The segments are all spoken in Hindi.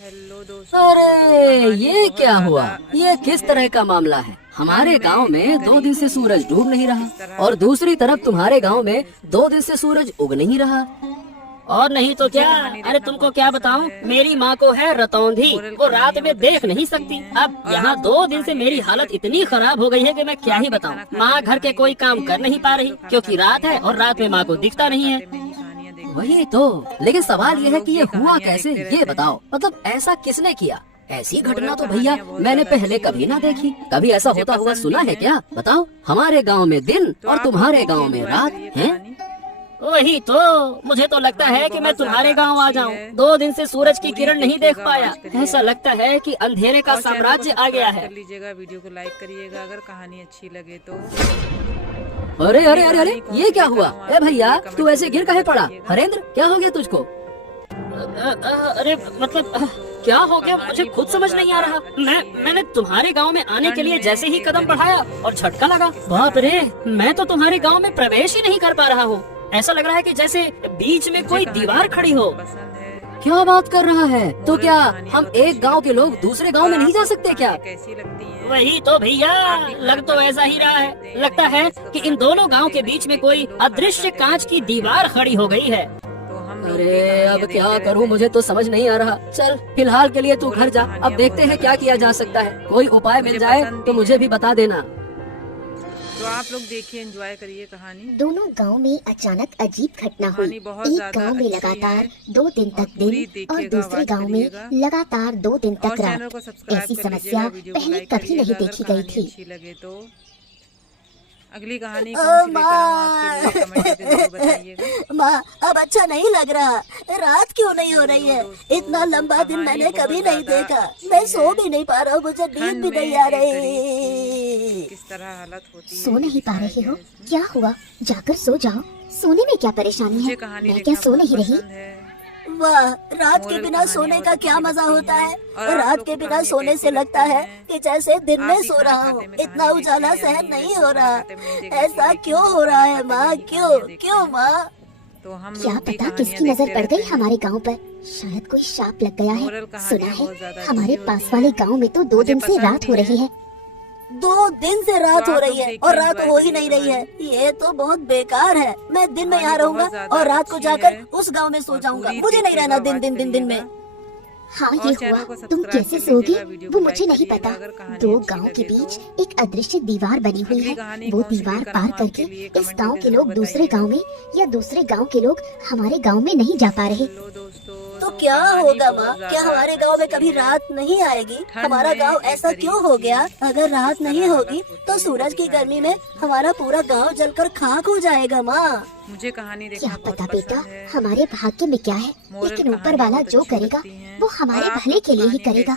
हेलो दोस्तों। अरे ये क्या हुआ? ये किस तरह का मामला है? हमारे गांव में 2 दिन से सूरज डूब नहीं रहा और दूसरी तरफ तुम्हारे गांव में 2 दिन से सूरज उग नहीं रहा। और नहीं तो क्या। अरे तुमको क्या बताऊं, मेरी माँ को है रतौंधी, वो रात में देख नहीं सकती। अब यहाँ 2 दिन से मेरी हालत इतनी खराब हो गई है कि मैं क्या ही बताऊं। माँ घर के कोई काम कर नहीं पा रही क्योंकि रात है और रात में माँ को दिखता नहीं है। वही तो, लेकिन सवाल ये है कि ये हुआ कैसे, ये बताओ। मतलब ऐसा किसने किया? ऐसी घटना तो भैया मैंने पहले कभी ना देखी। कभी ऐसा होता हुआ सुना है क्या? बताओ। हमारे गांव में दिन और तुम्हारे गांव में रात है। वही तो, मुझे तो लगता है कि मैं तुम्हारे गांव आ जाऊं। 2 दिन से सूरज की किरण नहीं देख पाया। ऐसा लगता है कि अंधेरे का साम्राज्य आ गया है। कर लीजिएगा, वीडियो को लाइक करिएगा अगर कहानी अच्छी लगे तो। अरे अरे अरे अरे, ये क्या हुआ? ए भैया, तू ऐसे गिर काहे पड़ा? हरेंद्र, क्या हो गया तुझको? अरे मतलब क्या हो गया मुझे खुद समझ नहीं आ रहा। मैंने तुम्हारे गांव में आने के लिए जैसे ही कदम बढ़ाया और झटका लगा। बाप रे, मैं तो तुम्हारे गांव में प्रवेश ही नहीं कर पा रहा हूँ। ऐसा लग रहा है कि जैसे बीच में कोई दीवार खड़ी हो। क्या बात कर रहा है? तो क्या हम एक गांव के लोग दूसरे गांव में नहीं जा सकते क्या? कैसी लगती है? वही तो भैया, लग तो ऐसा ही रहा है। लगता है कि इन दोनों गांव के बीच में कोई अदृश्य कांच की दीवार खड़ी हो गई है। अरे अब क्या करूं, मुझे तो समझ नहीं आ रहा। चल फिलहाल के लिए तू घर जा, अब देखते हैं क्या किया जा सकता है। कोई उपाय मिल जाए तो मुझे भी बता देना। तो आप लोग देखिए, एंजॉय करिए कहानी। दोनों गांव में अचानक अजीब घटना हुई। एक गांव में लगातार 2 दिन तक दिन और दूसरे गांव में लगातार 2 दिन तक रात। ऐसी समस्या पहले कभी नहीं देखी गई थी। अच्छी लगे तो अगली कहानी कौन सी लेकर आऊं आपके लिए, कमेंट करके जरूर बताइएगा। माँ, अब अच्छा नहीं लग रहा। रात क्यों नहीं हो रही है? इतना लंबा दिन मैंने कभी नहीं देखा। मैं सो भी नहीं पा रहा हूँ, मुझे नींद भी नहीं आ रही। किस तरह हालत होती है। सो नहीं पा रहे हो? क्या हुआ? जाकर सो जाओ। सोने में क्या परेशानी है? मैं क्या सो नहीं रही? वाह, रात के बिना सोने का क्या मजा होता है। रात के बिना सोने से लगता है कि जैसे दिन में सो रहा हूँ। इतना उजाला सहन नहीं हो रहा। ऐसा क्यों हो रहा है माँ? क्यों माँ? तो हम क्या पता किसकी नजर पड़ गई हमारे गांव पर। शायद कोई शाप लग गया है। सुना है हमारे पास वाले गांव में तो 2 दिन से रात हो रही है। 2 दिन से रात हो रही है और रात हो ही नहीं रही है। ये तो बहुत बेकार है। मैं दिन में यहाँ रहूँगा और रात को जाकर उस गांव में सो जाऊँगा। मुझे नहीं रहना दिन में। हाँ, ये हुआ। तुम कैसे सोगी वो मुझे नहीं पता। 2 गांव के बीच एक अदृश्य दीवार बनी हुई है। वो दीवार पार करके इस गांव के लोग दूसरे गांव में या दूसरे गांव के लोग हमारे गांव में नहीं जा पा रहे। तो क्या होगा माँ? क्या हमारे गांव में कभी रात नहीं आएगी? हमारा गांव ऐसा क्यों हो गया? अगर रात नहीं होगी तो सूरज की गर्मी में हमारा पूरा गांव जलकर खाक हो जाएगा माँ। मुझे कहानी क्या देखना पता बहुत बेटा, पसंद है। हमारे भाग्य में क्या है। लेकिन ऊपर वाला जो करेगा वो हमारे भले के लिए ही करेगा।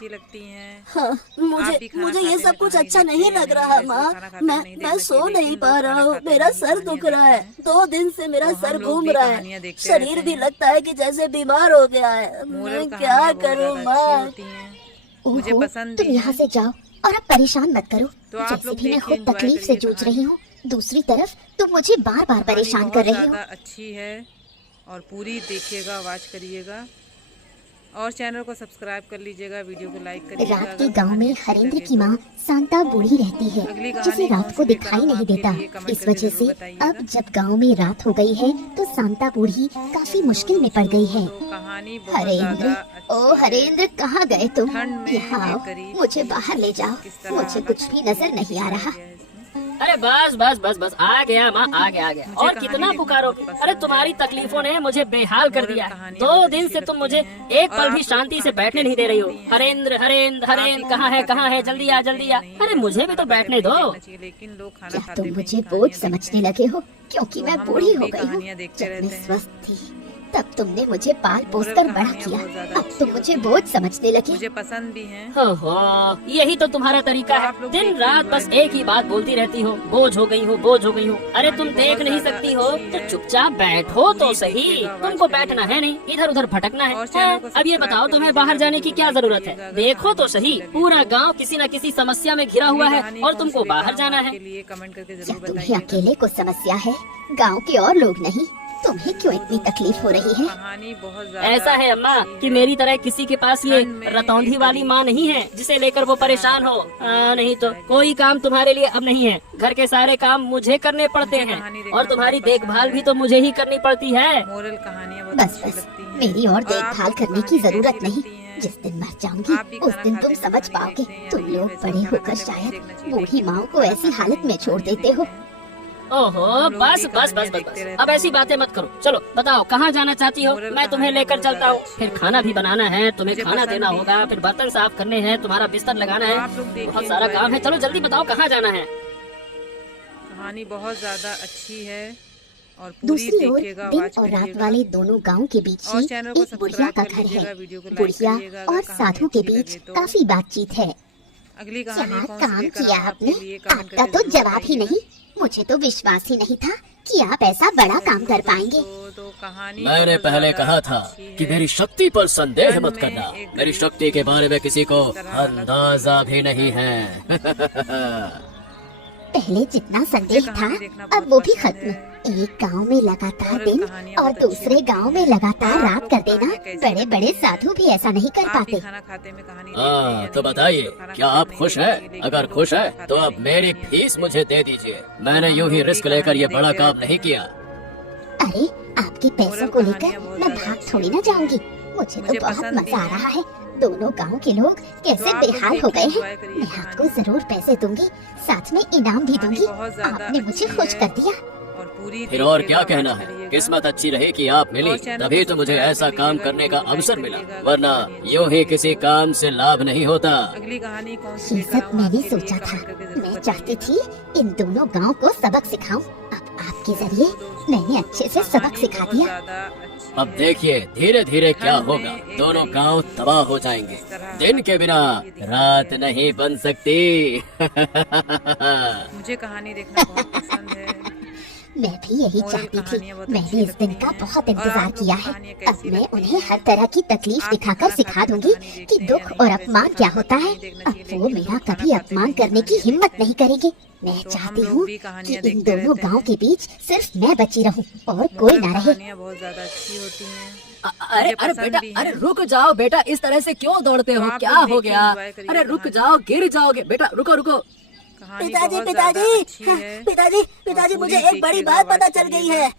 हाँ, मुझे ये सब कुछ अच्छा नहीं लग रहा माँ। मैं सो नहीं पा रहा हूँ। मेरा सर दुख रहा है। 2 दिन से मेरा सर घूम रहा है। शरीर भी लगता है कि जैसे बीमार हो गया है। मैं क्या करूँ माँ? ओहो, तुम यहाँ से जाओ और अब परेशान मत करो। जैसे भी मैं खुद तकलीफ से जूझ रही हूँ, दूसरी तरफ तुम मुझे बार बार परेशान कर रही हो। अच्छी है और पूरी देखिएगा, वॉच करिएगा और चैनल को सब्सक्राइब कर लीजिएगा, वीडियो को लाइक करिएगा। रात के गांव में हरेंद्र की माँ शांता बूढ़ी रहती है, जिसे रात को दिखाई नहीं देता। इस वजह से अब जब गांव में रात हो गई है तो शांता बूढ़ी काफी मुश्किल में पड़ गई है। हरेंद्र, ओ हरेंद्र, कहाँ गए तुम? यहाँ आओ, मुझे बाहर ले जाओ। मुझे कुछ भी नजर नहीं आ रहा। अरे बस आ गया माँ, आ गया। और कितना पुकारोगे? अरे तुम्हारी तकलीफों ने मुझे बेहाल कर दिया। 2 दिन से तुम मुझे एक पल भी शांति से बैठने नहीं दे रही हो। हरेंद्र कहाँ है? जल्दी आ। अरे मुझे भी तो बैठने दो। क्या तुम मुझे बोझ समझने लगे हो? क्योंकि मैं बूढ़ी हो गई हूँ। जब मैं स्वस्थ थी तब तुमने मुझे पाल पोस कर बड़ा किया। अब तुम मुझे बोझ समझने लगी। मुझे पसंद भी है। यही तो तुम्हारा तरीका है। दिन रात बस एक ही बात बोलती रहती हो, बोझ हो गई हो। अरे तुम देख नहीं सकती हो तो चुपचाप बैठो तो सही। तुमको बैठना है नहीं, इधर उधर भटकना है। अब ये बताओ, तुम्हें बाहर जाने की क्या जरूरत है? देखो तो सही, पूरा गाँव किसी न किसी समस्या में घिरा हुआ है और तुमको बाहर जाना है। कमेंट करके क्या जरूर तुम्हें अकेले को समस्या है? गाँव के और लोग नहीं? तुम्हें क्यों इतनी तकलीफ हो रही है? कहानी बहुत ज्यादा ऐसा है अम्मा कि मेरी तरह किसी के पास ये रतौंधी वाली माँ नहीं है जिसे लेकर वो परेशान हो। नहीं तो कोई काम तुम्हारे लिए अब नहीं है। घर के सारे काम मुझे करने पड़ते हैं और तुम्हारी देखभाल भी तो मुझे ही करनी पड़ती है। मोरल कहानियाँ बहुत बस अच्छी बस, लगती हैं। मेरी और देखभाल करने की जरूरत नहीं। जिस दिन मर आप जाऊंगी भी उस खाना दिन खाते तुम हैं, समझ कहानी पाओगे। देखते हैं, तुम या लोग वैसे बड़े खाना होकर खाते हैं, शायद देखना चाहिए, बूढ़ी लेकिन माओ को ऐसी हालत में छोड़ देते हो। ओहो, बस बस बस बस बस, अब ऐसी बातें मत करो। चलो बताओ कहाँ जाना चाहती हो, मैं तुम्हें लेकर चलता हूँ। फिर खाना भी बनाना है, तुम्हें खाना देना होगा, फिर बर्तन साफ करने हैं, तुम्हारा बिस्तर लगाना है, बहुत सारा काम है। चलो जल्दी बताओ कहाँ जाना है। कहानी बहुत ज्यादा अच्छी है और पूरी दूसरी ओर देखिएगा, दिन आवाज और रात करिएगा। वाले दोनों गांव के बीच और ही चैनल को एक बुढ़िया का सब्सक्राइब कर घर लीजिएगा, है। वीडियो को लाइक बुढ़िया करिएगा अगर और कहानी साधु के अच्छी बीच लगे तो। काफी बातचीत है। अगली कहानी क्या कौन सी काम लेकर किया आऊं आपने? आपके लिए कमेंट आपका करके तो जरूर जवाब ही बताइएगा। नहीं। मुझे तो विश्वास ही नहीं था कि आप ऐसा बड़ा काम कर पाएंगे। तो कहानी मैंने बहुत पहले ज्यादा कहा था अच्छी है। कि मेरी शक्ति पर संदेह मन मत में करना। एक मेरी शक्ति के बारे में किसी को अंदाजा भी नहीं है। पहले जितना संदेह था अब वो भी खत्म। एक गांव में लगातार दिन और दूसरे गांव में लगातार रात कर देना, बड़े बड़े साधु भी ऐसा नहीं कर आप भी पाते। खाना खाते में कहानी देखते हैं हाँ या तो नहीं बताइए, देखते? खाना क्या खाते आप नहीं खुश देखते, हैं? लेकिन अगर खुश हैं तो अब मेरी फीस मुझे दे दीजिए। मैंने यूं ही रिस्क लेकर ये बड़ा काम नहीं किया। अरे आपके पैसों को लेकर मैं भाग थोड़ी ना जाऊंगी। मुझे तो बहुत मजा आ रहा है। दोनों गांव के लोग कैसे बेहाल हो गए हैं। मैं आपको जरूर पैसे दूंगी, साथ में इनाम भी दूंगी। आपने मुझे खुश कर दिया। और पूरी फिर और देखिएगा, क्या कहना आवाज है? करिएगा। किस्मत अच्छी रही कि आप मिली, और चैनल तभी को तो मुझे सब्सक्राइब ऐसा कर काम लीजिएगा, करने का वीडियो को अवसर लाइक मिला, करिएगा, वरना कहानी यूं ही किसी काम से लाभ नहीं होता। अगली कहानी कौन सी ये लेकर सब आऊं मैंने आपके लिए? सोचा था। कमेंट करके जरूर मैं चाहती बताइएगा। थी इन दोनों गांव को सबक सिखाऊं। अब आपके जरिए मैंने अच्छे से सबक सिखा दिया। अब देखिए धीरे धीरे क्या होगा। दोनों गांव तबाह हो जाएंगे। दिन के बिना रात नहीं बन सकती। मुझे कहानी देखना बहुत पसंद है। मैं भी यही मोरल चाहती थी। कहानियाँ बहुत मैंने अच्छी इस दिन लगती का हैं। बहुत और इंतजार आपको किया है। कहानियाँ अब कैसी मैं लगती उन्हें हैं? हर तरह की तकलीफ आप भी दिखाकर खाना सिखा खाते दूंगी हैं, कहानी कि देखते हैं दुख या और नहीं? अपमान वैसे क्या खाना होता खाते है। नहीं देखना अब चाहिए, वो लेकिन मेरा लोग खाना कभी खाते अपमान नहीं करने की देखना हिम्मत चाहिए। नहीं करेंगे। मैं तो हम चाहती लोग हूँ भी कि कहानियाँ इन देखते दोनों रहते गांव हैं। के बीच सिर्फ मैं बची रहूं और कोई ना रहे। कहानियाँ बहुत ज्यादा अच्छी होती हैं। अरे मुझे अरे पसंद बेटा, भी है। अरे रुक जाओ बेटा, इस तरह से क्यों दौड़ते तो हो? आप क्या लोग हो देखिए, गया? enjoy करिए अरे रुक कहानी। जाओ, गिर जाओगे बेटा। रुको रुको। कहानी पिताजी बहुत पिताजी ज्यादा अच्छी हाँ, है। पिताजी पिताजी और मुझे पूरी एक बड़ी देखिएगा, बात पता आवाज चल गई करिएगा। है।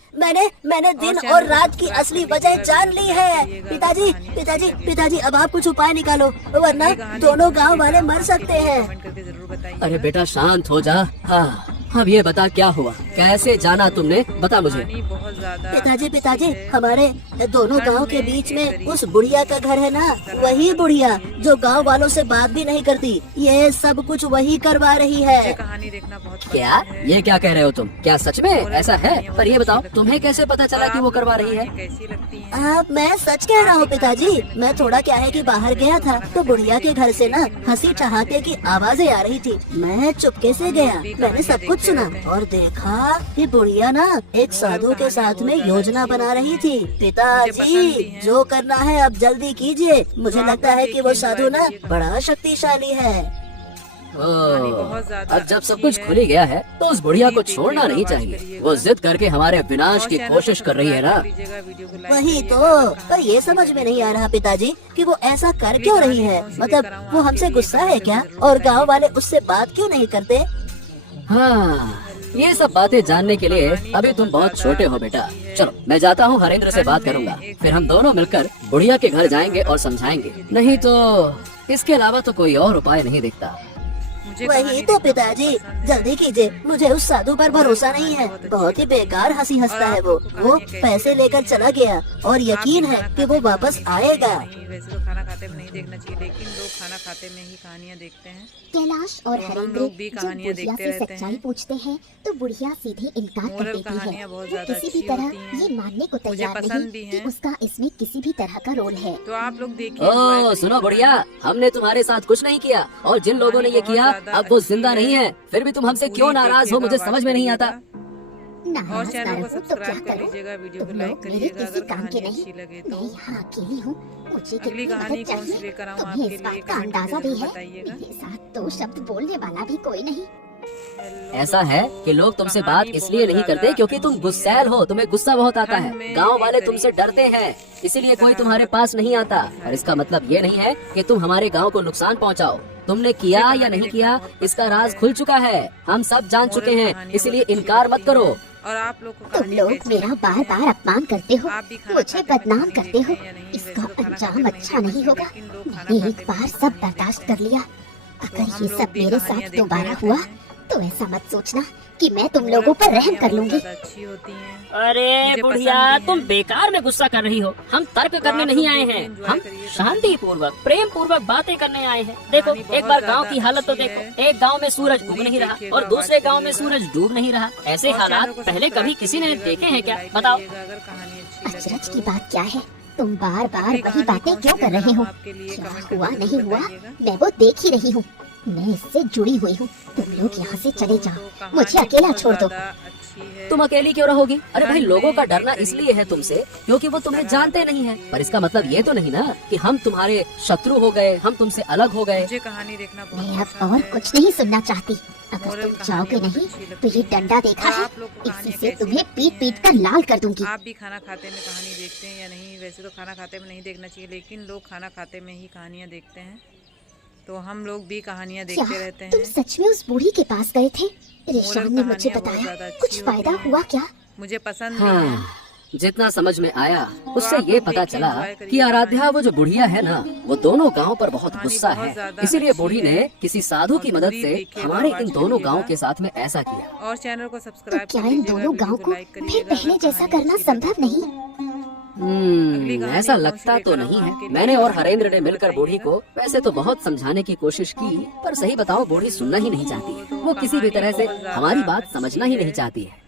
मैंने दिन चैनल और को रात की सब्सक्राइब असली कर वजह लीजिएगा, जान वीडियो ली को है। लाइक करिएगा, पिताजी कहानी अच्छी पिताजी लगे। पिताजी अब आप कुछ उपाय निकालो, वरना अगली कहानी दोनों कौन सी गांव वाले लेकर आऊं मर आपके सकते लिए? हैं। कमेंट करके जरूर बताइएगा। अरे बेटा शांत हो जा। हाँ अब ये बता क्या हुआ, कैसे जाना तुमने, बता मुझे। कहानी बहुत ज्यादा पिताजी अच्छी पिताजी है। हमारे दोनों गांव के बीच में उस बुढ़िया का घर है ना, वही बुढ़िया जो गांव वालों से बात भी नहीं करती, ये सब कुछ वही करवा रही मुझे है। कहानी देखना बहुत पसंद क्या है। ये क्या कह रहे हो तुम? क्या सच में ऐसा है? पर ये बताओ तुम्हें कैसे पता चला कि वो करवा रही है? कैसी लगती है? आप मैं सच कह रहा हूँ पिताजी। मैं थोड़ा क्या है कि बाहर गया था तो बुढ़िया के घर से ना हंसी ठहाके की आवाजें आ रही थी। मैं चुपके से गया, मैंने सब कुछ सुना और देखा कि बुढ़िया ना एक साधु के साथ में योजना बना रही थी। पिताजी जो करना है अब जल्दी कीजिए। मुझे लगता है कि वो साधु ना बड़ा शक्तिशाली है। ओह, अब जब सब कुछ खुल ही गया है तो उस बुढ़िया को छोड़ना नहीं चाहिए। वो जिद करके हमारे विनाश की कोशिश कर रही है ना। वही तो, पर ये समझ में नहीं आ रहा पिताजी कि वो ऐसा कर क्यों रही है। मतलब वो हमसे गुस्सा है क्या, और गांव वाले उससे बात क्यों नहीं करते? हाँ ये सब बातें जानने के लिए अभी तुम बहुत छोटे हो बेटा। चलो मैं जाता हूँ, हरेंद्र से बात करूँगा, फिर हम दोनों मिलकर बुढ़िया के घर जाएंगे और समझाएंगे। नहीं तो इसके अलावा तो कोई और उपाय नहीं दिखता। वही तो पिताजी, जल्दी कीजिए। मुझे उस साधु पर भरोसा नहीं है। बहुत ही बेकार हंसी हंसता है वो पैसे लेकर चला गया और यकीन है कि वो वापस आएगा। वैसे तो खाना खाते में नहीं देखना चाहिए, लेकिन लोग खाना खाते में ही कहानियाँ देखते हैं। कैलाश और तो हम हरेंद्र लोग भी जब कहानियाँ बुढ़िया देखते से रहते सच्चाई हैं। पूछते हैं तो बुढ़िया सीधे इनकार कर मोरल देती है। कहानियाँ बहुत वो ज्यादा किसी भी अच्छी तरह होती हैं। ये मानने को मुझे तैयार पसंद नहीं भी कि हैं। उसका इसमें किसी भी तरह का रोल है। तो आप लोग देखिए। ओ सुनो बुढ़िया, हमने तुम्हारे साथ कुछ नहीं किया और जिन लोगों ने ये किया अब वो जिंदा नहीं है। फिर भी तुम हमसे क्यों नाराज हो, मुझे समझ में नहीं आता। और नाराज चैनल को ना रहो तो क्या सब्सक्राइब कर करो। लीजिएगा, वीडियो को तुम लाइक लोग मेरे करिएगा किसी अगर काम के कहानी नहीं। अच्छी लगे मैं तो। यहाँ अकेली हूँ, मुझे अगली कितनी कहानी मदद कौन सी चाहिए। लेकर आऊं तुम्हें आपके इस लिए? बात का कमेंट अंदाजा करके भी जरूर है। बताइएगा। मेरे साथ दो शब्द बोलने वाला भी कोई नहीं। ऐसा है कि लोग तुमसे बात इसलिए नहीं करते क्योंकि तुम गुस्सैल हो, तुम्हें गुस्सा बहुत आता है। गांव वाले तुमसे डरते हैं, इसीलिए कोई तुम्हारे पास नहीं आता। और इसका मतलब ये नहीं है कि तुम हमारे गांव को नुकसान पहुंचाओ। तुमने किया या नहीं किया, इसका राज खुल चुका है, हम सब जान चुके हैं, इसलिए इनकार मत करो। और आप लोग को तुम लोग मेरा बार बार अपमान करते हो, मुझे बदनाम करते हो। इसका अंजाम अच्छा नहीं होगा। मैंने एक बार सब बर्दाश्त कर लिया। अगर ये सब मेरे साथ दोबारा हुआ तो ऐसा मत सोचना कि मैं तुम लोगों पर रहम कर लूंगी। अच्छी होती हैं। अरे बुढ़िया, तुम बेकार में गुस्सा कर रही हो। हम तर्क करने नहीं आए हैं, हम शांति पूर्वक प्रेम पूर्वक बातें करने आए हैं। देखो, एक बार गांव की हालत तो देखो। एक गांव में सूरज उग नहीं रहा और दूसरे गांव में सूरज डूब नहीं रहा। ऐसे हालात पहले कभी किसी ने देखे हैं क्या? बताओ। अगर कहानी अच्छी अचरज की बात क्या है, तुम बार बार वही बातें क्यों कर रहे हो? क्या हुआ नहीं हुआ मैं वो देख ही रही हूँ। मैं इससे जुड़ी हुई हूँ। तुम लोग यहाँ से चले जाओ, मुझे अकेला छोड़ दो। तुम अकेली क्यों रहोगी? अरे भाई, लोगों का डरना इसलिए है तुमसे क्योंकि वो तुम्हें जानते नहीं है। पर इसका मतलब ये तो नहीं ना कि हम तुम्हारे शत्रु हो गए, हम तुमसे अलग हो गए। मुझे कहानी देखना बहुत मैं अब पसंद और है। कुछ नहीं सुनना चाहती। अगर मोरल तुम कहानी जाओगे बहुत नहीं अच्छी तो लगती ये है। डंडा देखा और है, आप लोग को कहानी इसी से कैसी तुम्हें लगती पीट पीट कर लाल कर दूंगी। आप भी खाना खाते में कहानी देखते हैं या नहीं? वैसे तो खाना खाते में नहीं देखना चाहिए, लेकिन लोग खाना खाते में ही कहानियाँ देखते हैं, तो हम लोग भी कहानियाँ क्या देखते रहते तुम हैं। सच में उस बूढ़ी के पास गए थे? रेशान ने मुझे कहानियाँ बहुत बताया। ज़्यादा अच्छी कुछ फायदा होती हैं। हुआ क्या? मुझे पसंद भी है। हाँ, जितना समझ में आया उससे आप ये लोग पता देखिए, चला enjoy करिए कि आराध्या, कहानी। वो जो बुढ़िया है ना, वो दोनों गांव पर बहुत कहानी गुस्सा बहुत है। ज़्यादा इसीलिए अच्छी बूढ़ी है। ने किसी साधु की और मदद पूरी से देखिएगा, हमारे watch इन दोनों करिएगा। गांव के साथ में ऐसा किया। और चैनल को तो सब्सक्राइब क्या कर इन लीजिएगा, दोनों वीडियो गांव को को लाइक फिर करिएगा पहले अगर जैसा कहानी करना अच्छी संभव लगती है। नहीं? अगली कहानी ऐसा कौन सी लगता तो लेकर नहीं आऊं है। आपके लिए? मैंने और आप हरेंद्र ने लोग मिलकर बताइएगा। बूढ़ी को वैसे तो बहुत समझाने की कोशिश की, पर सही बताओ बूढ़ी सुनना ही नहीं चाहती। वो किसी भी तरह से हमारी बात समझना ही नहीं चाहती है।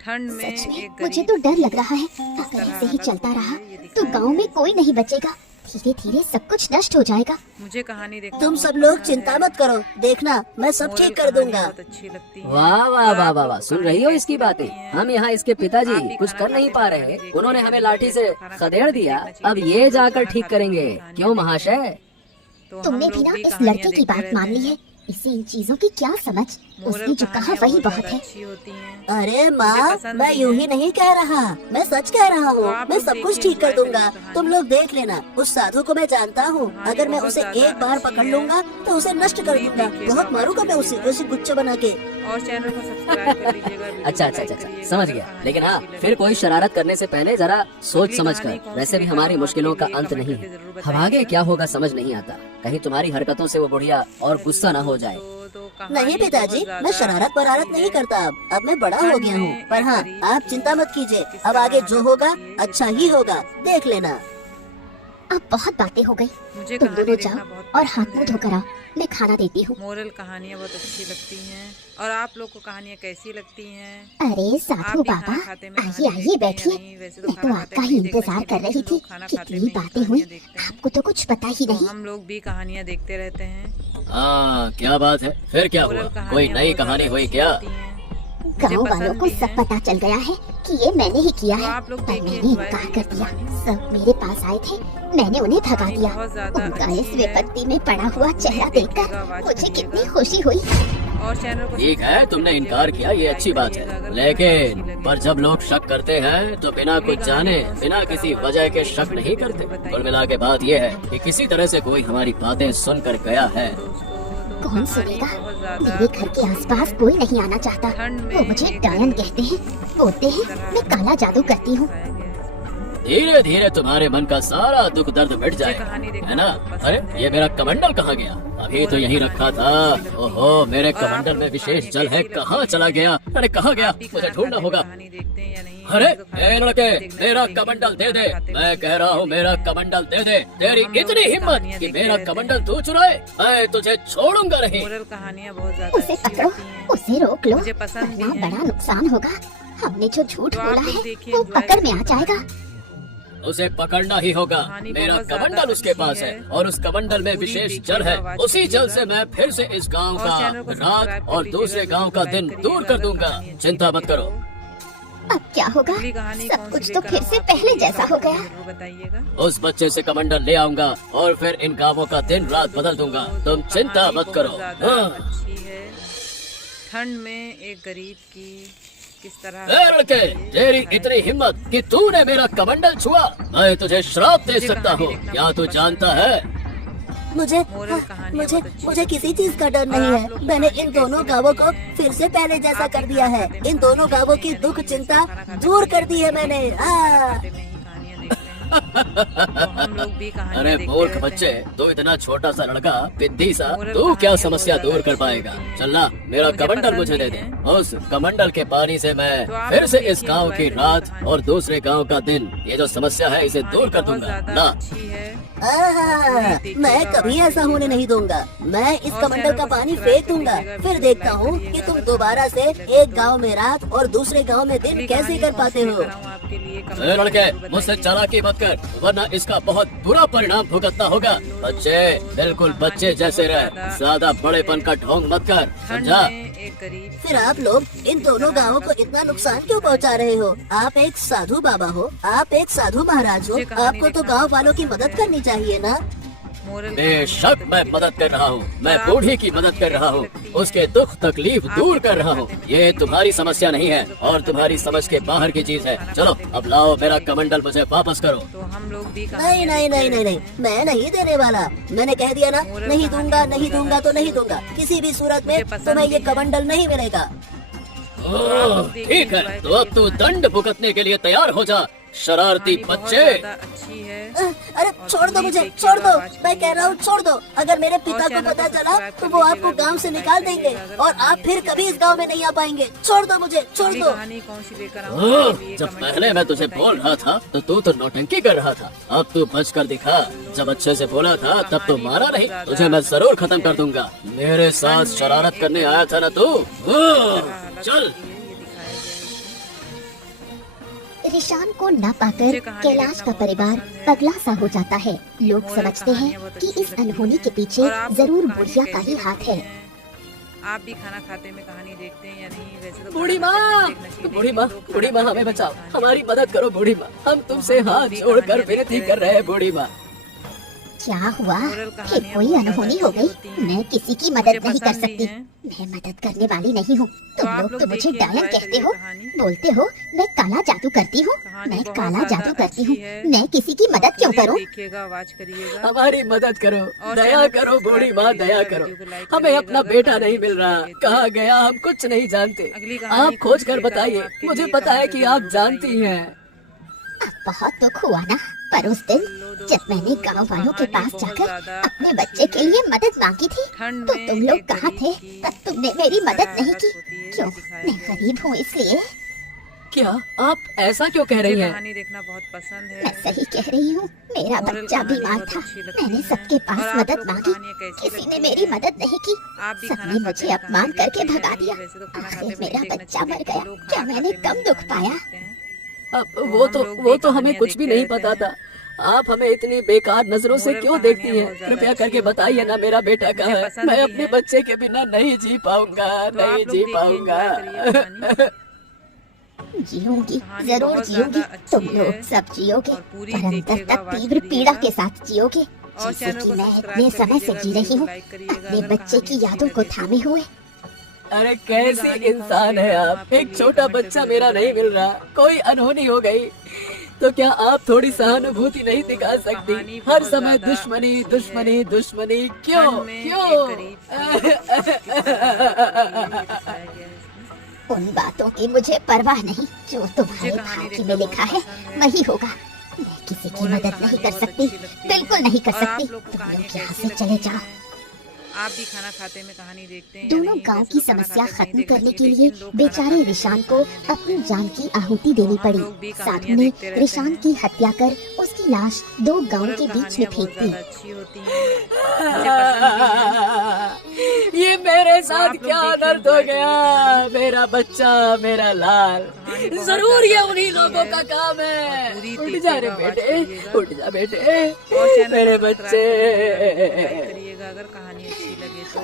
ठंड में सच में एक मुझे गरीब तो डर लग रहा है। अगर ऐसे ही चलता रहा तो गांव में कोई नहीं बचेगा। धीरे धीरे सब कुछ नष्ट हो जाएगा। मुझे कहानी देखना तुम बहुत सब लोग पसंद चिंता है। मत करो, देखना मैं सब मोरल ठीक कर कहानी दूंगा। बहुत अच्छी लगती है। वाह वाह और वाह आप वाह लोग वाह, को सुन कहानी रही हो कैसी इसकी बातें? लगती है? हम यहाँ इसके पिताजी आप भी कुछ खाना कर नहीं खाते पा में रहे, देखिए, उन्होंने हमें हमें लाठी से खाना खदेड़ खाते दिया। देखना चाहिए। अब हम ये लोग जाकर खाना ठीक खाते करेंगे। हुए कहानियाँ क्यों देखते महाशय? हैं। तो तुमने हम भी लोग ना भी इस कहानियाँ लड़के की देखते बात रहते मान ली हैं। है। इसे इन चीजों की क्या समझ? उसने मोरल जो कहा कहानियाँ वही बहुत बहुत ज़्यादा है। अच्छी होती हैं। अरे मुझे माँ, पसंद मैं भी यूं है। ही नहीं कह रहा, मैं सच कह रहा तो हूँ। आप मैं लोग सब कुछ देखिए, ठीक कर enjoy दूंगा। करिए कहानी। तुम लोग देख लेना। उस साधु को मैं जानता हूँ। कहानी अगर मैं बहुत उसे ज़्यादा एक बार अच्छी पकड़ है। लूंगा तो उसे नष्ट कर पूरी दूंगा। देखिएगा, बहुत मारूंगा मैं उसे, उसे गुच्छा बना के। और चैनल को सब्सक्राइब कर लीजिएगा, वीडियो अच्छा को अच्छा लाइक अच्छा, करिएगा समझ अगर गया। कहानी लेकिन हाँ, अच्छी लगे। फिर कोई शरारत करने से पहले जरा सोच अगली समझ कहानी कर। कौन सी वैसे भी लेकर हमारी आऊं मुश्किलों का आपके लिए? अंत कमेंट नहीं करके है। जरूर हम आगे बताइएगा। क्या होगा समझ नहीं आता। कहीं तुम्हारी हरकतों से वो बुढ़िया और गुस्सा ना हो जाए। तो नहीं पिताजी, मैं शरारत वरारत नहीं करता। अब मैं बड़ा हो गया हूँ। पर हाँ, आप चिंता मत कीजिए। अब आगे जो होगा अच्छा ही होगा, देख लेना। अब बहुत बातें हो गई। मुझे तुम कहानी दोनों देखना जाओ बहुत और पसंद हाथ मुंह है। धोकर आओ, मैं खाना देती हूँ। मोरल कहानियाँ बहुत अच्छी लगती हैं। और आप लोग को कहानियाँ कैसी लगती हैं? अरे आप साधु भी बाबा, खाना खाते में आइए कहानी आइए देखते हैं बैठिए। या नहीं? वैसे तो मैं तो खाना खाते आपका में ही नहीं देखना इंतजार कर चाहिए, रही लेकिन थी। लोग खाना खाते कितनी में ही बातें हुई, कहानियाँ देखते हैं। आपको तो कुछ पता ही तो नहीं। हम लोग भी कहानियाँ देखते रहते हैं। हाँ, क्या बात है? फिर क्या हुआ? मोरल कोई कहानियाँ नई बहुत कहानी ज़्यादा हुई अच्छी क्या? होती हैं। मुझे गांव वालों पसंद को भी सब हैं। पता चल गया है कि ये मैंने ही किया तो है। आप लोग पर देखिए, मैंने enjoy इनकार करिए कर दिया। कहानी। सब मेरे पास आए थे, मैंने उन्हें भगा कहानी दिया। बहुत ज़्यादा उनका अच्छी इस है। विपत्ति में पड़ा हुआ चेहरा देखिएगा, देखकर watch मुझे करिएगा। कितनी खुशी हुई। और चैनल को ठीक है, सब्सक्राइब तुमने कर इनकार लीजिएगा, किया, ये वीडियो अच्छी को बात लाइक है। करिएगा अगर लेकिन कहानी अच्छी पर लगे। जब लोग शक करते हैं तो बिना कुछ जाने, बिना किसी वजह के शक नहीं करते। कुल मिला के बात यह है कि किसी तरह से कोई हमारी बातें सुनकर गया है। कौन सुनेगा? मेरे घर के आसपास कोई नहीं आना चाहता। वो मुझे डायन कहते हैं, बोलते हैं मैं काला जादू करती हूँ। धीरे धीरे तुम्हारे मन का सारा दुख दर्द मिट जाएगा, है ना? अरे ये मेरा कमंडल कहाँ गया? अभी तो यहीं रखा था। ओहो, मेरे कमंडल में विशेष जल है, कहाँ चला गया? अरे कहाँ गया? मुझे ढूंढना होगा। अरे ए लड़के, मेरा कमंडल दे दे। मैं कह रहा हूँ मेरा कमंडल दे दे। तेरी इतनी हिम्मत कि मेरा कमंडल तू चुराए? मैं तुझे छोड़ूंगा नहीं। मोरल कहानियाँ बहुत ज़्यादा उसे अच्छी पकड़ो, होती हैं। उसे रोक लो, मुझे पसंद भी वरना है। बड़ा नुकसान होगा। हमने जो झूठ तो आप बोला लोग है देखिए, वो enjoy पकड़ में आ करिए जाएगा। उसे पकड़ना ही होगा। कहानी मेरा बहुत ज्यादा कमंडल उसके अच्छी पास है है। और उस कमंडल में पूरी विशेष देखिएगा, जल है। watch उसी जल करिएगा। से मैं फिर से इस गांव और का चैनल को रात सब्सक्राइब कर और लीजिएगा, दूसरे गांव का वीडियो को दिन लाइक दूर कर करिएगा दूंगा। अगर कहानी अच्छी चिंता मत लगे करो। अब क्या होगा? अगली कहानी सब कौन सी कुछ तो लेकर फिर आऊं से आपके पहले लिए? जैसा हो गया। जरूर बताइएगा। उस बच्चे से कमंडल ले आऊंगा और फिर इन गांवों का दिन रात बदल दूंगा। तुम चिंता कहानी मत बहुत करो। ज्यादा हाँ। अच्छी है। ठंड में एक गरीब की किस तरह लड़के, तेरी इतनी हिम्मत कि तूने मेरा कमंडल छुआ, मैं तुझे श्राप दे सकता हूँ, क्या तू जानता है? मुझे मुझे किसी चीज का डर नहीं है। मैंने इन दोनों गांवों को फिर से पहले जैसा कर दिया है। इन दोनों गांवों की दुख चिंता दूर कर दी है मैंने। अरे मूर्ख बच्चे, तू इतना छोटा सा लड़का, पिद्दी सा, तू क्या समस्या दूर कर पाएगा? चलना, मेरा कमंडल मुझे दे दे। उस कमंडल के पानी से मैं फिर से इस गांव की रात और दूसरे गांव का दिन, ये जो समस्या है इसे दूर कर दूंगा ना। मैं कभी ऐसा होने नहीं दूंगा। मैं इस कमंडल का पानी फेंक दूंगा, फिर देखता हूँ कि तुम दोबारा से एक गांव में रात और दूसरे गांव में दिन कैसे कर पाते हो। लड़के, मुझसे चालाकी मत कर, वरना इसका बहुत बुरा परिणाम भुगतना होगा। बच्चे बिल्कुल बच्चे जैसे रहे, ज्यादा बड़ेपन का ढोंग मत कर, समझा? फिर आप लोग इन दोनों गांवों को इतना नुकसान क्यों पहुंचा रहे हो? आप एक साधु बाबा हो, आप एक साधु महाराज हो, आपको तो गांव वालों की मदद करनी चाहिए ना। बेशक मैं मदद कर रहा हूँ, मैं बूढ़ी की मदद कर रहा हूँ, उसके दुख तकलीफ दूर कर रहा हूँ। ये तुम्हारी समस्या नहीं है और तुम्हारी समझ के बाहर की चीज है। चलो अब लाओ, मेरा कमंडल मुझे वापस करो। तो हम लोग भी नहीं नहीं नहीं नहीं नहीं, मैं नहीं देने वाला। मैंने कह दिया ना, नहीं दूंगा, नहीं दूंगा तो नहीं दूंगा। किसी भी सूरत में तुम्हें ये कमंडल नहीं मिलेगा। ठीक है, तो अब तू दंड भुगतने के लिए तैयार हो जा, शरारती बच्चे। अच्छी है। अरे छोड़ दो मुझे, छोड़ दो, मैं कह रहा हूँ छोड़ दो। अगर मेरे पिता को पता चला तो वो आपको गांव से निकाल देंगे और आप फिर कभी इस गांव में नहीं आ पाएंगे। छोड़ दो मुझे, छोड़ दो। जब पहले मैं तुझे बोल रहा था तो तू नौटंकी कर रहा था, अब तू बच कर दिखा। जब अच्छे से बोला था तब तो मारा नहीं, तुझे मैं जरूर खत्म कर दूंगा। मेरे साथ शरारत करने आया था ना तू? चल। रिशान को न पाकर कैलाश का परिवार पगला सा हो जाता है। लोग समझते हैं कि इस अनहोनी के पीछे जरूर बुढ़िया का ही हाथ है। आप भी खाना खाते में कहानी देखते हैं या नहीं? वैसे तो बूढ़ी माँ, बूढ़ी माँ हमें बचाओ, हमारी मदद करो बूढ़ी माँ, हम तुमसे हाथ जोड़कर विनती कर रहे हैं बूढ़ी माँ। क्या हुआ? फिर कोई अनहोनी हो गई? मैं किसी की मदद नहीं कर सकती, मैं मदद करने वाली नहीं हूँ। तुम लोग तो मुझे डायन कहते हो, बोलते हो मैं काला जादू करती हूँ। मैं काला जादू करती हूँ, मैं किसी की मदद क्यों करूँ? हमारी मदद करो, दया करो बूढ़ी माँ, दया करो। हमें अपना बेटा नहीं मिल रहा, कहाँ गया हम कुछ नहीं जानते। आप खोज कर बताइए, मुझे पता है कि आप जानती हैं। अब बहुत दुख हुआ ना, पर उस दिन जब मैंने गांव वालों के पास जाकर अपने बच्चे के लिए मदद मांगी थी तो तुम लोग कहाँ थे? तब तुमने मेरी मदद नहीं की। क्यों? मैं गरीब हूँ इसलिए? क्या आप ऐसा क्यों कह रही हैं? कहानी देखना बहुत पसंद है। मैं सही कह रही हूँ, मेरा बच्चा बीमार था, मैंने सबके पास मदद मांगी, किसी ने मेरी मदद नहीं की। सबने मुझे अपमान करके भगा दिया। आखिर मेरा बच्चा मर गया, क्या मैंने कम दुख पाया? अब वो तो हमें कुछ भी नहीं पता था। आप हमें इतनी बेकार नजरों से क्यों देखती हैं? कृपया करके बताइए ना, मेरा बेटा कहाँ है? मैं अपने बच्चे के बिना नहीं जी पाऊंगा, नहीं जी पाऊंगा। जीऊंगी, जरूर जीऊंगी। तुम लोग सब जियोगे, पर अंतर तक तीव्र पीड़ा के साथ जियोगे, जैसे कि मैं इतने समय से जी रही हूँ, अपने बच्चे की यादों को थामे हुए। अरे कैसी इंसान है आप? एक छोटा बच्चा मेरा नहीं मिल रहा, कोई अनहोनी हो गई तो क्या आप थोड़ी सहानुभूति नहीं दिखा सकती? हर समय दुश्मनी दुश्मनी दुश्मनी, क्यों क्यों? उन बातों की मुझे परवाह नहीं, जो तुम्हारे भाग्य में लिखा है वही होगा। मैं किसी की मदद नहीं कर सकती, बिल्कुल नहीं कर सकती। तुम लोग यहाँ से चले जाओ। आप भी खाना खाते में कहानी देखते हैं। दोनों गांव की समस्या खत्म करने के लिए बेचारे रिशान को अपनी जान की आहुति देनी पड़ी। साधु ने रिशान की हत्या कर उसकी लाश दो गांव के बीच में फेंक दी। ये मेरे साथ क्या अनर्थ हो गया? मेरा बच्चा, मेरा लाल, जरूर ये उन्हीं लोगों का काम है। उठ जा रे बेटे, उठ जा बेटे, मेरे बच्चे। अगर कहानी अच्छी लगे तो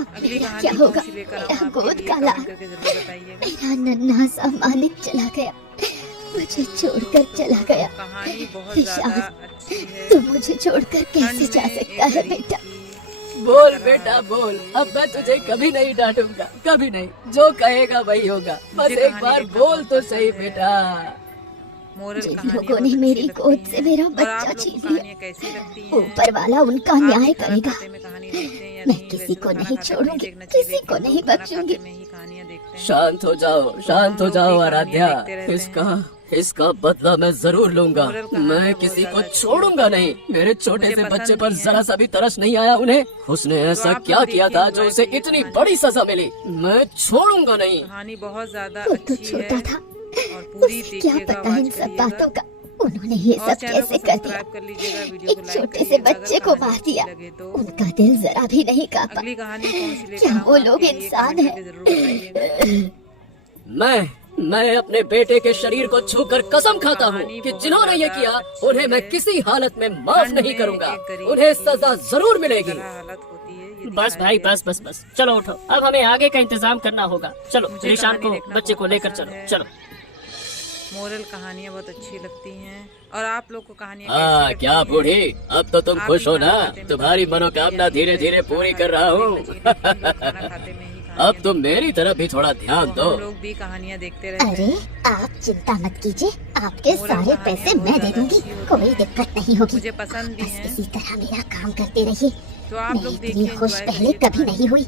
अगली क्या होगा? मेरा गोद काला, मेरा नन्हा सा मालिक चला गया, मुझे छोड़कर चला गया। कहानी बहुत रिशान, तू मुझे छोड़कर कैसे जा सकता है बेटा? बोल बेटा बोल, अब मैं तुझे कभी नहीं डांटूंगा, कभी नहीं। जो कहेगा वही होगा, बस एक बार बोल तो सही बेटा। मोरल जिन कहानियाँ लोगों ने बहुत मेरी अच्छी गोद लगती से हैं। मेरा और बच्चा आप लोग को छीन कहानियाँ लिया, कैसी लगती हैं? ऊपर वाला उनका आप न्याय भी खाना करेगा। खाते में कहानी देखते हैं या मैं नहीं? किसी वैसे को तो खाना नहीं खाते में छोड़ूंगी, देखना चाहिए, किसी को लेकिन नहीं लोग खाना बख्शूंगी। खाते में ही कहानियाँ देखते हैं। शांत हो जाओ, शांत हो जाओ आराध्या। इसका बदला मैं जरूर लूंगा। मैं किसी को छोड़ूंगा नहीं। मेरे छोटे से बच्चे पर जरा सा भी तरस नहीं आया उन्हें। उसने ऐसा क्या किया था जो उसे इतनी बड़ी सजा मिली? मैं छोड़ूंगा नहीं। कहानी बहुत ज्यादा वो तो अच्छी छोटा है था, और पूरी उसे क्या देखिएगा, पता इन watch सब करिएगा। बातों का। उन्होंने ये और सब चैनल को कैसे कर दिया? सब्सक्राइब कर लीजिएगा, वीडियो को एक लाइक छोटे से करिएगा। बच्चे अगर को कहानी मार दिया, अच्छी लगे तो उनका दिल जरा भी नहीं कांपा। अगली कहानी कौन सी लेकर क्या आऊं वो आपके लोग लिए? इंसान कमेंट हैं? करके जरूर बताइएगा। मैं अपने बेटे के शरीर को छूकर कसम खाता हूँ कि जिन्होंने ये किया उन्हें मैं किसी हालत में माफ नहीं करूँगा। उन्हें सजा जरूर मिलेगी। हालत होती है ये बस भाई बस बस बस, चलो उठो, अब हमें आगे का इंतजाम करना होगा। चलो मुझे निशान कहानी को देखना बच्चे को बहुत लेकर पसंद चलो है। चलो। मोरल कहानियाँ बहुत अच्छी लगती हैं। और आप लोग को कहानियाँ हाँ कैसी क्या लगती हैं? बूढ़ी, अब तो तुम आप खुश भी हो खाना ना? खाते में तुम्हारी कहानियाँ मनोकामना देखते धीरे हैं, धीरे लेकिन पूरी लोग कर रहा खाना हूँ। देखना चाहिए, लेकिन लोग खाना खाते में ही कहानियाँ अब तुम मेरी तरफ भी थोड़ा ध्यान देखते हैं। दो। हम लोग भी कहानियाँ देखते रहते अरे हैं। आप चिंता मत कीजिए, आपके मोरल सारे कहानियाँ पैसे बहुत मैं दे ज्यादा दूंगी, अच्छी होती कोई हैं। दिक्कत नहीं होगी। मुझे पसंद भी बस है, इसी तरह मेरा काम करते रहिए। तो आप मैं लोग इतनी देखिए, खुश enjoy पहले करिए कभी नहीं हुई।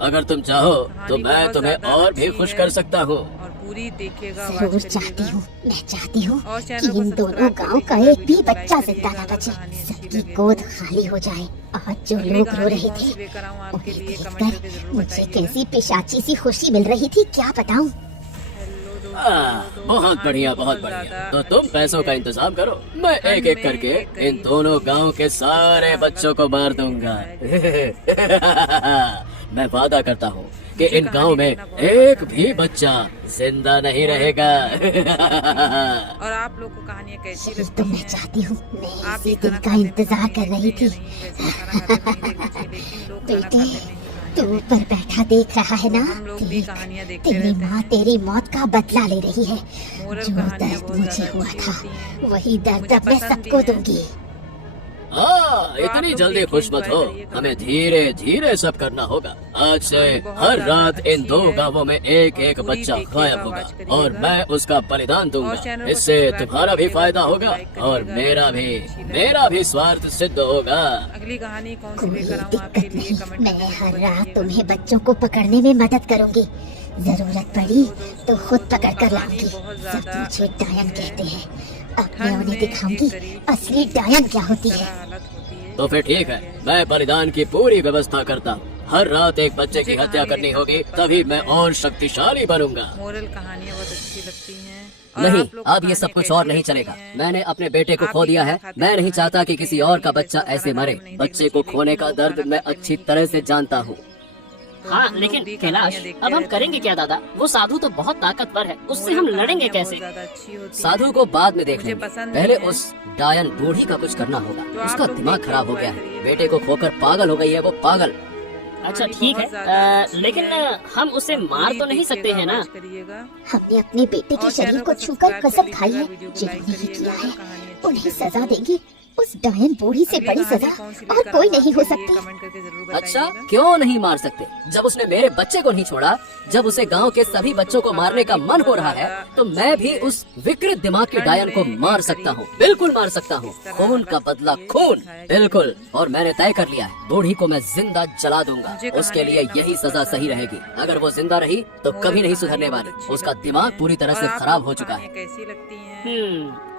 अगर तुम चाहो तो कहानी मैं बहुत तुम्हें ज्यादा और भी अच्छी खुश है। कर सकता हूँ। और पूरी देखिएगा, जरूर watch चाहती करिएगा। हूँ, मैं चाहती हूँ और कि चैनल को इन दोनों सब्सक्राइब कर गांव का लीजिएगा, एक भी वीडियो को लाइक बच्चा करिएगा जिंदा न अगर बचे। कहानी अच्छी सबकी लगे गोद तो। खाली हो जाए। और जो अगली लोग रो कहानी रहे कौन थे, सी लेकर आऊं आपके उन्हें लिए? कमेंट करके देखकर जरूर मुझे बताइएगा। कैसी पिशाची सी खुशी मिल रही थी, क्या बताऊँ। हेलो दोस्तों, तो बहुत कहानी बढ़िया, बहुत बहुत बढ़िया। ज्यादा तो तुम अच्छी पैसों का है। इंतजाम करो, मैं एक एक करके इन दोनों गांव के सारे बच्चों को मार दूंगा। मैं वादा करता हूँ कि इन गांव में एक भी बच्चा जिंदा नहीं रहेगा। और आप लोग को कहानियाँ कैसी यही लगती तो मैं हैं? चाहती हूँ। मैं आप इसी भी दिन खाना का खाते में इंतजार कर कहानियाँ रही देखते थी। हैं या नहीं? वैसे तो खाना खाते में नहीं देखना चाहिए, लेकिन लोग खाना बेटे, खाते में ही कहानियाँ तू ऊपर बैठा देख रहा है ना? हम लोग भी देख, कहानियाँ देखते तेरी रहते माँ हैं। तेरी मौत का बदला ले रही है। मोरल जो कहानियाँ दर्द बहुत मुझे ज्यादा हुआ अच्छी था, होती हैं। वही दर्द मुझे अब मैं पसंद भी सबको है। दूंगी। हाँ, तो आप इतनी लोग जल्दी देखिए, खुश मत enjoy हो। करिए, हमें कमेंट धीरे धीरे सब करना होगा। आज से बहुत हर ज्यादा रात इन अच्छी दो है। गांवों में एक और एक पूरी बच्चा देखिएगा, गायब होगा watch करिएगा। और मैं उसका बलिदान दूंगा। और चैनल को इससे सब्सक्राइब तुम्हारा भी करिएगा, फायदा वीडियो होगा लाइक और करिएगा, मेरा वीडियो भी अच्छी लगे। मेरा भी स्वार्थ सिद्ध होगा। अगली कहानी कौन सी कोई लेकर आऊं आपके दिक्कत लिए? नहीं, कमेंट मैं करके हर जरूर रात बताइएगा। तुम्हें बच्चों को पकड़ने में मदद करूंगी। जरूरत पड़ी तो खुद पकड़ कर लाऊंगी। सब मुझे डायन कहते हैं, अब मैं उन्हें दिखाऊंगी असली डायन क्या होती है। हालत होती है। तो फिर ठीक है, मैं बलिदान की पूरी व्यवस्था करता हूँ। हर रात एक बच्चे की हत्या करनी होगी, तभी मैं और शक्तिशाली बनूंगा। मोरल कहानियाँ बहुत अच्छी लगती हैं। और नहीं, आप लोग को अब ये सब कहानियाँ कुछ और कैसी नहीं लगती चलेगा। हैं? मैंने अपने बेटे को आप खो भी दिया खाना है। खाते मैं हैं, नहीं खाना चाहता कि खाते किसी हैं, और का लेकिन बच्चा लोग ऐसे खाना मरे। खाते नहीं बच्चे देखना को चाहिए, खोने लेकिन का लोग दर्द खाना मैं खाते में अच्छी ही तरह से देखते जानता हूँ। हैं। हाँ, हम लोग लेकिन भी कैलाश, कहानियाँ देखते अब हम रहते करेंगे हैं। क्या दादा? वो साधु तो बहुत ताकतवर है, उससे मोरल हम कहानियाँ लड़ेंगे बहुत कैसे? ज्यादा अच्छी होती साधु हैं। को बाद में देख मुझे लेंगे। पसंद पहले भी है। उस डायन बूढ़ी का कुछ करना होगा। तो आप उसका लोग दिमाग देखिए, खराब हो गया enjoy है। करिए, बेटे को खोकर पागल हो गई है वो, पागल। अच्छा कहानी ठीक है, बहुत ज्यादा अच्छी लेकिन है। हम उसे मार तो नहीं सकते हैं ना? watch करिएगा। हमने अपने बेटे के और शरीर चैनल को को छूकर सब्सक्राइब कसम कर खाई है। लीजिएगा, वीडियो को लाइक जिन्होंने ये करिएगा किया अगर है कहानी अच्छी उन्हें लगे सजा तो। देंगे। उस डायन बूढ़ी से अगली बड़ी कहानी सजा कौन सी और लेकर कोई आऊं नहीं हो आपके लिए? सकती। कमेंट करके जरूर अच्छा, बताइएगा। क्यों नहीं मार सकते? जब उसने मेरे बच्चे को नहीं छोड़ा, जब उसे गांव के सभी बच्चों को मारने का मन हो रहा है, तो मैं भी उस विकृत दिमाग के डायन को मार सकता हूँ। बिल्कुल मार सकता हूँ। खून का बदला खून, बिल्कुल। और मैंने तय कर लिया है, बूढ़ी को मैं जिंदा जला दूंगा। उसके लिए यही सजा सही रहेगी। अगर वो जिंदा रही तो कभी नहीं सुधरने वाली। उसका दिमाग पूरी तरह से खराब हो चुका है। कैसी लगती हैं?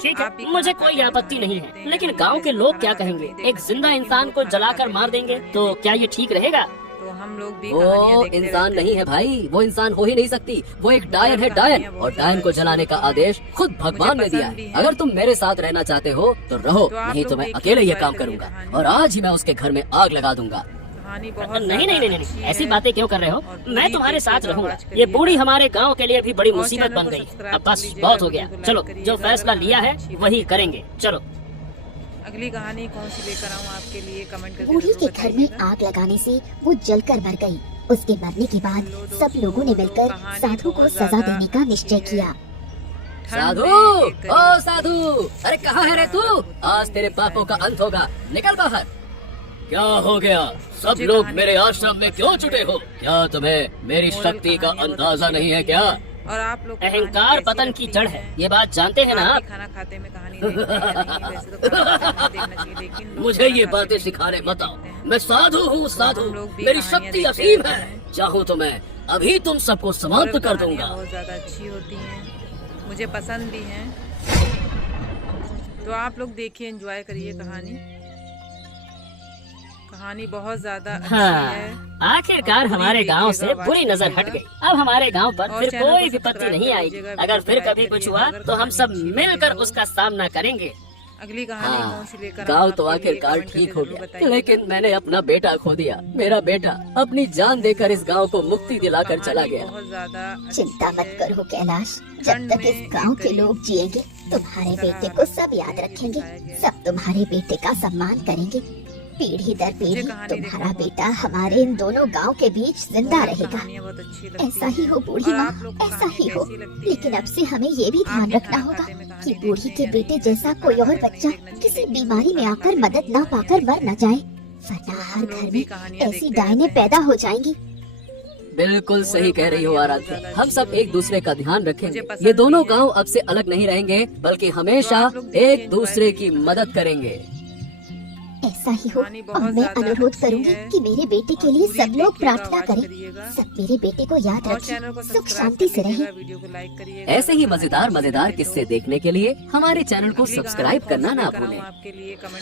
ठीक आप भी है, मुझे खाना कोई खाते आपत्ति हैं, नहीं देखते है, हैं, लेकिन लेकिन गांव के लोग क्या खाना खाते कहेंगे? नहीं एक देखते, जिंदा लेकिन इंसान को लोग जलाकर खाना मार खाते देंगे, नहीं तो क्या ये ठीक रहेगा? तो हम लोग भी कहानियाँ वो देखते इंसान रहते नहीं हैं। है भाई, वो इंसान हो ही नहीं सकती। वो एक डायन है, डायन। और डायन को जलाने का आदेश खुद भगवान ने दिया है। अगर तुम मेरे साथ रहना चाहते हो तो रहो, तो आप नहीं तो लोग मैं देखिए, अकेले ये enjoy काम करिए करूंगा कहानी। और आज ही मैं उसके घर में आग लगा दूंगा। कहानी बहुत नहीं नहीं ज्यादा नहीं नहीं, अच्छी ऐसी है। बातें क्यों कर रहे हो? और मैं पूरी तुम्हारे साथ देखिएगा, रहूंगा। watch ये करिएगा। बूढ़ी हमारे गांव के लिए भी बड़ी और मुसीबत चैनल बन को गई। सब्सक्राइब अब कर बस लीजिएगा, बहुत हो गया। वीडियो को चलो, लाइक जो करिएगा, फैसला अगर लिया है कहानी अच्छी वही लगे। करेंगे। चलो। अगली कहानी कौन सी लेकर आऊं आपके लिए? कमेंट करके बूढ़ी जरूर के घर में बताइएगा। आग लगाने से वो जलकर मर गई। उसके मरने के बाद सब लोगों ने मिलकर साधु को सजा देने का निश्चय किया। साधु, ओ साधु, अरे कहाँ है रे तू? आज तेरे पापों का अंत होगा। निकल बाहर। क्या हो गया? सब लोग मेरे आश्रम में क्यों जुटे हो? क्या तुम्हें मेरी शक्ति का अंदाजा नहीं है क्या? और आप लोग अहंकार पतन की जड़ है, ये बात जानते हैं ना आप आप? भी खाना खाते में कहानी देखते हैं या नहीं? वैसे तो खाना खाते में नहीं देखना चाहिए, लेकिन लोग मुझे ये खाना बातें खाते में सिखाने नहीं मत आओ। देखते हैं। मैं साधु हूँ, साधु। हम लोग भी मेरी कहानियां शक्ति देखते असीम रहते है। हैं। चाहूँ तो मैं अभी तुम सबको समाप्त और कर कहानियां दूंगा। बहुत ज्यादा अच्छी होती हैं, मुझे पसंद भी हैं। तो आप लोग देखिए, एंजॉय करिए कहानी। कहानी बहुत ज्यादा अच्छी हाँ, है। आखिरकार हमारे गांव से बुरी नजर हट गई। अब हमारे गांव पर और फिर चैनल को कोई विपत्ति सब्सक्राइब नहीं कर आएगी। लीजिएगा, अगर वीडियो फिर को कभी लाइक कुछ करिएगा। हुआ अगर तो हम सब कहानी अच्छी मिलकर लगी हो। उसका सामना करेंगे। अगली कहानी कौन सी लेकर गांव आऊं तो आपके लिए आखिरकार कमेंट ठीक करके हो जरूर गया, बताइएगा। लेकिन मैंने अपना बेटा खो दिया। मेरा बेटा अपनी जान देकर इस गांव को मुक्ति दिलाकर चला कहानी गया। बहुत ज्यादा अच्छी चिंता मत है। करो कैलाश, जब तक इस गांव के लोग जिएंगे तुम्हारे बेटे को सब याद रखेंगे, सब तुम्हारे बेटे का सम्मान करेंगे। पीढ़ी दर पीढ़ी तुम्हारा बेटा हमारे इन दोनों गांव के बीच जिंदा रहेगा। कहानियां बहुत अच्छी लगती ऐसा हैं। ही हो बूढ़ी और माँ, आप लोग को ऐसा कहानी ही हो। कैसी लगती लेकिन है? अब से हमें ये भी ध्यान आप रखना खाना होगा खाते में कहानी कि बूढ़ी देखते के हैं बेटे या जैसा नहीं? कोई और खाना बच्चा देखना चाहिए, किसी लेकिन बीमारी में खाना आकर खाते मदद ना हैं। पाकर मर न जाए, वरना हम हर लोग घर भी में कहानियां ऐसी देखते डायनें रहते हैं। पैदा हो जाएंगी। बिल्कुल सही कह रही हो आराध्या। हम सब एक दूसरे का ध्यान रखेंगे। मुझे पसंद ये दोनों भी है। गांव अब से अलग नहीं रहेंगे, बल्कि हमेशा तो आप लोग देखिए, एक दूसरे की enjoy मदद करेंगे। ऐसा ही हो। कहानी और बहुत मैं ज्यादा अनुरोध अच्छी करूंगी है। कि मेरे बेटे के और लिए पूरी सब लोग देखिएगा, प्रार्थना आवाज करें, करिएगा। सब मेरे बेटे को याद और रखें, चैनल को सुख सब्सक्राइब शांति कर से लीजिएगा, रहें। वीडियो को लाइक करिएगा। ऐसे ही अगर मजेदार कहानी मजेदार अच्छी लगे किस्से तो। देखने के लिए हमारे चैनल को अगली कहानी सब्सक्राइब कौन करना सी ना लेकर आऊं भूलें। आपके लिए कमेंट